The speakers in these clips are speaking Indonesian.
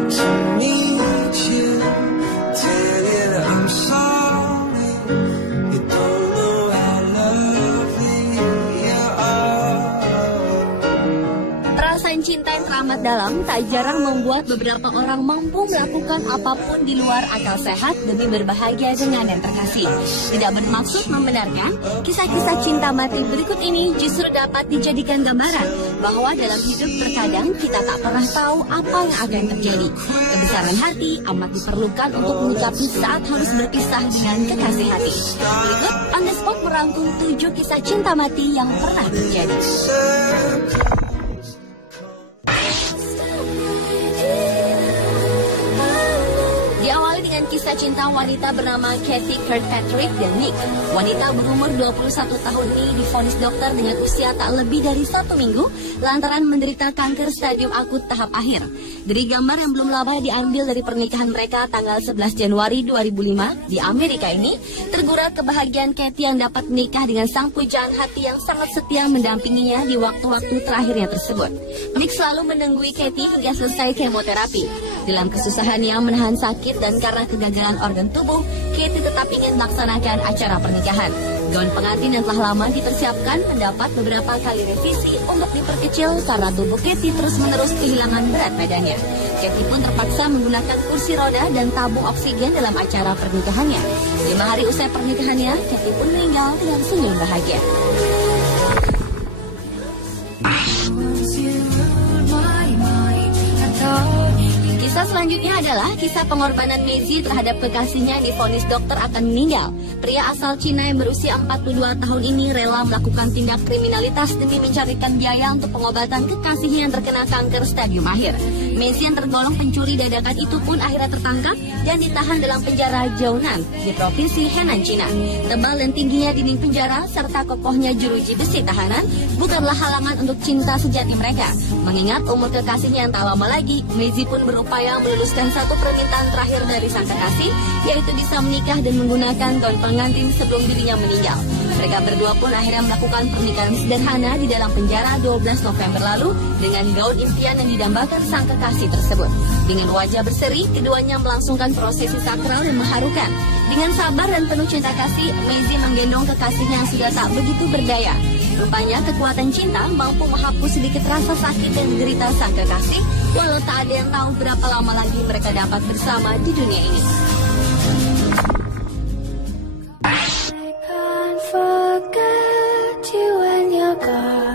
up to meet you. Tell you that I'm sorry. You don't know how lovely you are. Perasaan cinta yang teramat dalam tak jarang membuat beberapa orang mampu melakukan apapun di luar akal sehat demi berbahagia dengan yang terkasih. Tidak bermaksud membenarkan, kisah-kisah cinta mati berikut ini justru dapat dijadikan gambaran bahwa dalam hidup terkadang kita tak pernah tahu apa yang akan terjadi. Kebesaran hati amat diperlukan untuk menyikapi saat harus berpisah dengan kekasih hati. Berikut On The Spot merangkum 7 kisah cinta mati yang pernah terjadi. Kisah cinta wanita bernama Kathy Kirkpatrick dan Nick. Wanita berumur 21 tahun ini divonis dokter dengan usia tak lebih dari 1 minggu lantaran menderita kanker stadium akut tahap akhir. Dari gambar yang belum lama diambil dari pernikahan mereka tanggal 11 Januari 2005 di Amerika ini, tergurat kebahagiaan Kathy yang dapat menikah dengan sang pujaan hati yang sangat setia mendampinginya di waktu-waktu terakhirnya tersebut. Nick selalu menunggui Kathy hingga selesai kemoterapi. Dalam kesusahannya menahan sakit dan karena kegagalan organ tubuh, Kathy tetap ingin melaksanakan acara pernikahan. Gaun pengantin yang telah lama dipersiapkan mendapat beberapa kali revisi untuk diperkecil karena tubuh Kathy terus-menerus kehilangan berat badannya. Kathy pun terpaksa menggunakan kursi roda dan tabung oksigen dalam acara pernikahannya. 5 hari usai pernikahannya, Kathy pun meninggal dengan senyum bahagia. Kisah selanjutnya adalah kisah pengorbanan Maisie terhadap kekasihnya yang divonis dokter akan meninggal. Pria asal Cina yang berusia 42 tahun ini rela melakukan tindak kriminalitas demi mencarikan biaya untuk pengobatan kekasihnya yang terkena kanker stadium akhir. Maisie yang tergolong pencuri dadakan itu pun akhirnya tertangkap dan ditahan dalam penjara Jiaonan di provinsi Henan, Cina. Tebal dan tingginya dinding penjara serta kokohnya jeruji besi tahanan bukanlah halangan untuk cinta sejati mereka. Mengingat umur kekasihnya yang tak lama lagi, Maisie pun berupaya meluluskan satu permintaan terakhir dari sang kekasih, yaitu bisa menikah dan menggunakan gaun pengantin sebelum dirinya meninggal. Mereka berdua pun akhirnya melakukan pernikahan sederhana di dalam penjara 12 November lalu dengan gaun impian yang didambakan sang kekasih tersebut. Dengan wajah berseri, keduanya melangsungkan prosesi sakral yang mengharukan. Dengan sabar dan penuh cinta kasih, Maisie menggendong kekasihnya yang sudah tak begitu berdaya. Rupanya kekuatan cinta mampu menghapus sedikit rasa sakit dan derita sang kekasih, walau tak ada yang tahu berapa lama lagi mereka dapat bersama di dunia ini.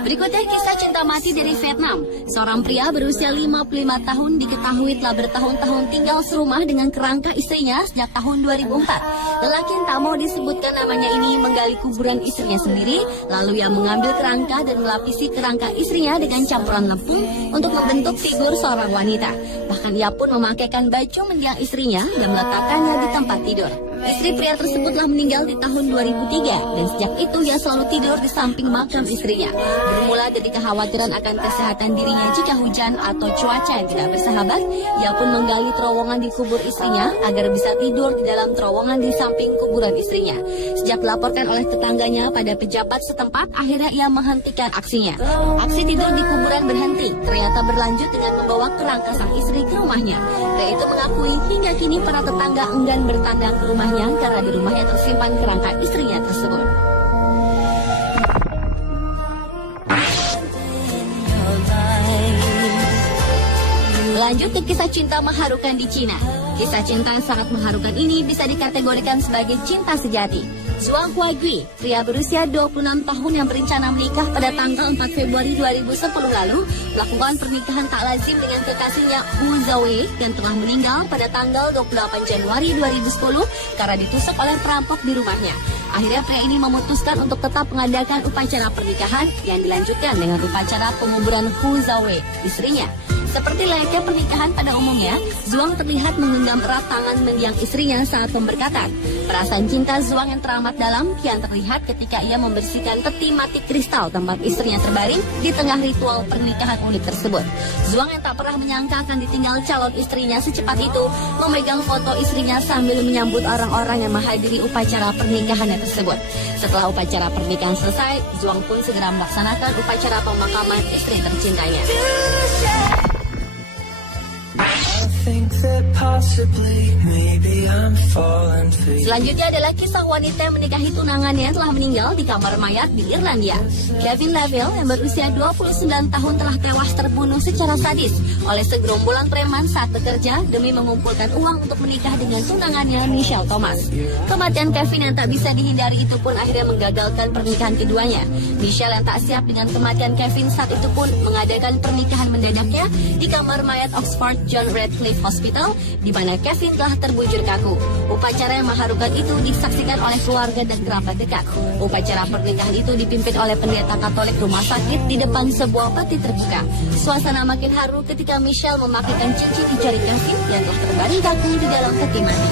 Berikutnya kisah cinta mati dari Vietnam. Seorang pria berusia 55 tahun diketahui telah bertahun-tahun tinggal serumah dengan kerangka istrinya sejak tahun 2004. Lelaki yang tak mau disebutkan namanya ini menggali kuburan istrinya sendiri, lalu ia mengambil kerangka dan melapisi kerangka istrinya dengan campuran lempung untuk membentuk figur seorang wanita. Bahkan ia pun memakaikan baju mendiang istrinya dan meletakkannya di tempat tidur. Istri pria tersebut telah meninggal di tahun 2003 dan sejak itu ia selalu tidur di samping makam istrinya. Bermula dari kekhawatiran akan kesehatan dirinya jika hujan atau cuaca yang tidak bersahabat, ia pun menggali terowongan di kubur istrinya agar bisa tidur di dalam terowongan di samping kuburan istrinya. Sejak dilaporkan oleh tetangganya pada pejabat setempat, akhirnya ia menghentikan aksinya. Aksi tidur di kuburan berhenti, ternyata berlanjut dengan membawa kerangka sang istri ke rumahnya. Pria itu mengakui hingga kini para tetangga enggan bertandang ke rumahnya karena di rumahnya tersimpan kerangka istrinya tersebut. Lanjut ke kisah cinta mengharukan di Cina. Kisah cinta yang sangat mengharukan ini bisa dikategorikan sebagai cinta sejati. Zhuang Huagui, pria berusia 26 tahun yang berencana menikah pada tanggal 4 Februari 2010 lalu, melakukan pernikahan tak lazim dengan kekasihnya Hu Zhaowei yang telah meninggal pada tanggal 28 Januari 2010 karena ditusuk oleh perampok di rumahnya. Akhirnya pria ini memutuskan untuk tetap mengadakan upacara pernikahan yang dilanjutkan dengan upacara penguburan Hu Zhaowei, istrinya. Seperti layaknya pernikahan pada umumnya, Zhuang terlihat menggenggam erat tangan mendiang istrinya saat pemberkatan. Perasaan cinta Zhuang yang teramat dalam kian terlihat ketika ia membersihkan peti mati kristal tempat istrinya terbaring di tengah ritual pernikahan unik tersebut. Zhuang yang tak pernah menyangka akan ditinggal calon istrinya secepat itu, memegang foto istrinya sambil menyambut orang-orang yang menghadiri upacara pernikahannya tersebut. Setelah upacara pernikahan selesai, Zhuang pun segera melaksanakan upacara pemakaman istri tercintanya. think that possibly maybe I'm falling for you. Selanjutnya adalah kisah wanita yang menikahi tunangannya telah meninggal di kamar mayat di Irlandia. Kevin Lavelle yang berusia 29 tahun telah tewas terbunuh secara sadis oleh segerombolan preman saat bekerja demi mengumpulkan uang untuk menikah dengan tunangannya Michelle Thomas. Kematian Kevin yang tak bisa dihindari itu pun akhirnya menggagalkan pernikahan keduanya. Michelle yang tak siap dengan kematian Kevin saat itu pun mengadakan pernikahan mendadaknya di kamar mayat Oxford John Radcliffe Hospital, di mana Kevin telah terbujur kaku. Upacara yang mengharukan itu disaksikan oleh keluarga dan kerabat dekat. Upacara pernikahan itu dipimpin oleh pendeta Katolik rumah sakit di depan sebuah peti terbuka. Suasana makin haru ketika Michelle memakaikan cincin di jari Kevin yang telah terbaring kaku di dalam peti mati.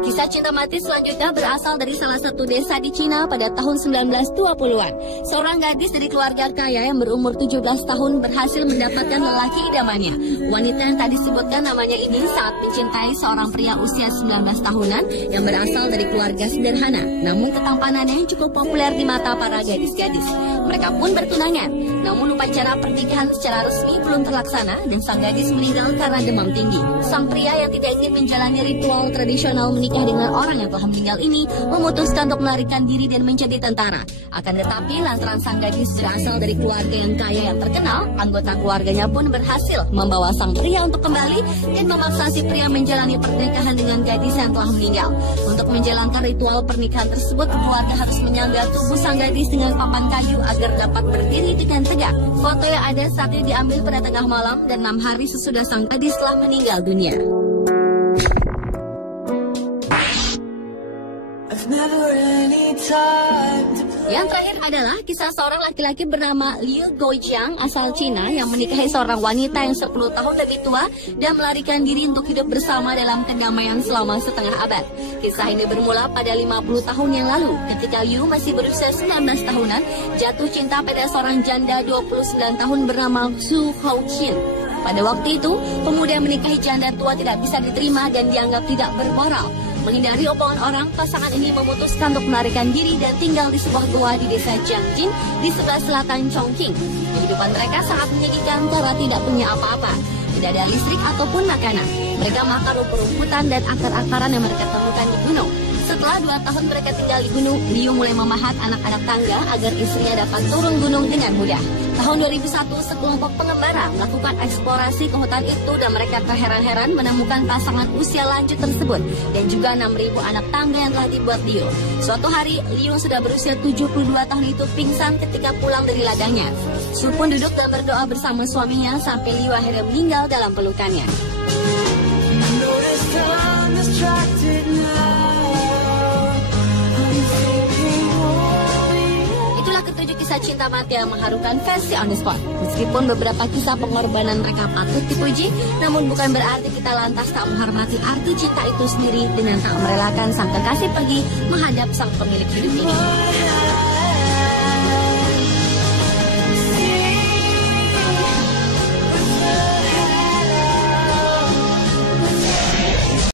Kisah cinta mati selanjutnya berasal dari salah satu desa di Cina pada tahun 1920-an. Seorang gadis dari keluarga kaya yang berumur 17 tahun berhasil mendapatkan lelaki idamannya. Wanita yang tadi disebutkan namanya ini saat mencintai seorang pria usia 19 tahunan yang berasal dari keluarga sederhana, namun ketampanannya yang cukup populer di mata para gadis-gadis. Mereka pun bertunangan, namun upacara pernikahan secara resmi belum terlaksana dan sang gadis meninggal karena demam tinggi. Sang pria yang tidak ingin menjalani ritual tradisional menikah dengan orang yang telah meninggal ini memutuskan untuk melarikan diri dan menjadi tentara. Akan tetapi lantaran sang gadis berasal dari keluarga yang kaya yang terkenal, anggota keluarganya pun berhasil membawa sang pria untuk kembali dan memaksa si pria menjalani pernikahan dengan gadis yang telah meninggal. Untuk menjalankan ritual pernikahan tersebut, keluarga harus menyangga tubuh sang gadis dengan papan kayu agar dapat berdiri dengan tegak. Foto yang ada saat ini diambil pada tengah malam dan 6 hari sesudah sang gadis telah meninggal dunia. Yang terakhir adalah kisah seorang laki-laki bernama Liu Guojiang asal Cina yang menikahi seorang wanita yang 10 tahun lebih tua dan melarikan diri untuk hidup bersama dalam kedamaian selama setengah abad. Kisah ini bermula pada 50 tahun yang lalu ketika Liu masih berusia 19 tahunan jatuh cinta pada seorang janda 29 tahun bernama Xu Haoqin. Pada waktu itu, pemuda yang menikahi janda tua tidak bisa diterima dan dianggap tidak bermoral. Menghindari omongan orang, pasangan ini memutuskan untuk melarikan diri dan tinggal di sebuah goa di desa Jiangjin di sebelah selatan Chongqing. Kehidupan mereka sangat menyedihkan karena tidak punya apa-apa. Tidak ada listrik ataupun makanan. Mereka makan rumput-rumputan dan akar-akaran yang mereka temukan di gunung. Setelah 2 tahun mereka tinggal di gunung, Liu mulai memahat anak-anak tangga agar istrinya dapat turun gunung dengan mudah. Tahun 2001, sekelompok pengembara melakukan eksplorasi ke hutan itu dan mereka terheran-heran menemukan pasangan usia lanjut tersebut dan juga 6.000 anak tangga yang telah dibuat Liu. Suatu hari, Liu sudah berusia 72 tahun itu pingsan ketika pulang dari ladangnya. Su pun duduk dan berdoa bersama suaminya sampai Liu akhirnya meninggal dalam pelukannya. Ketujuh kisah cinta mati yang mengharukan versi On The Spot. Meskipun beberapa kisah pengorbanan mereka patut dipuji, namun bukan berarti kita lantas tak menghormati arti cinta itu sendiri dengan tak merelakan sang kekasih pergi menghadap sang pemilik hidup ini.